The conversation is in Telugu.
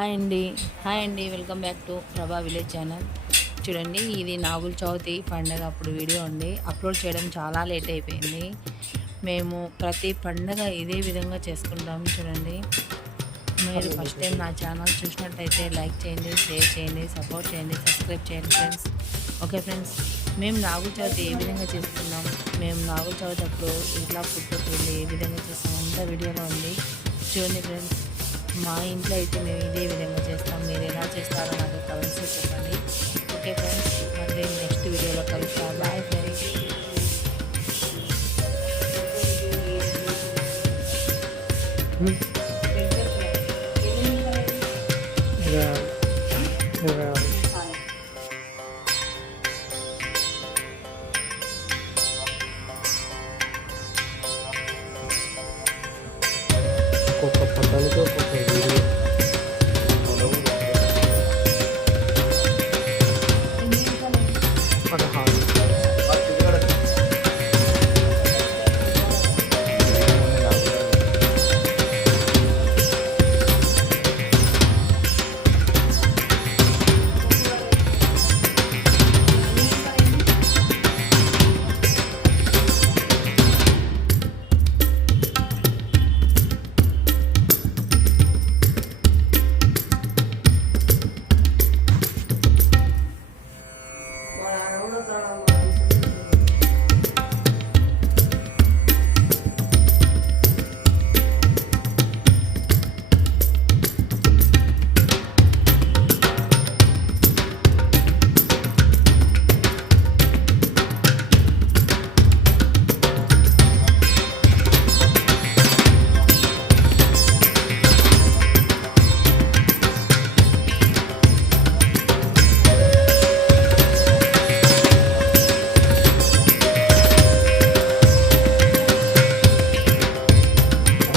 హాయ్ అండి హాయ్ అండి వెల్కమ్ బ్యాక్ టు ప్రభా విలేజ్ ఛానల్. చూడండి, ఇది నాగుల చవితి పండగ అప్పుడు వీడియో అండి. అప్లోడ్ చేయడం చాలా లేట్ అయిపోయింది. మేము ప్రతి పండగ ఇదే విధంగా చేసుకుంటాం. చూడండి, మీరు ఫస్ట్ టైం నా ఛానల్ చూసినట్టయితే లైక్ చేయండి, షేర్ చేయండి, సపోర్ట్ చేయండి, సబ్స్క్రైబ్ చేయండి ఫ్రెండ్స్. ఓకే ఫ్రెండ్స్, మేము నాగుల చవితి ఏ విధంగా చేసుకున్నాం, మేము నాగుల చవితి అప్పుడు ఇంట్లో పుట్టుకు వెళ్ళి ఏ విధంగా చేస్తాం అంతా వీడియోలో ఉంది. చూడండి ఫ్రెండ్స్, మా ఇంట్లో అయితే మేము ఇదే విధంగా చేస్తాం. మీరు ఎలా చేస్తారో నాకు కమెంట్స్లో చెప్పండి. ఓకే ఫ్రెండ్స్, మళ్ళీ నెక్స్ట్ వీడియోలో కలుస్తా. Bye friends. Yeah.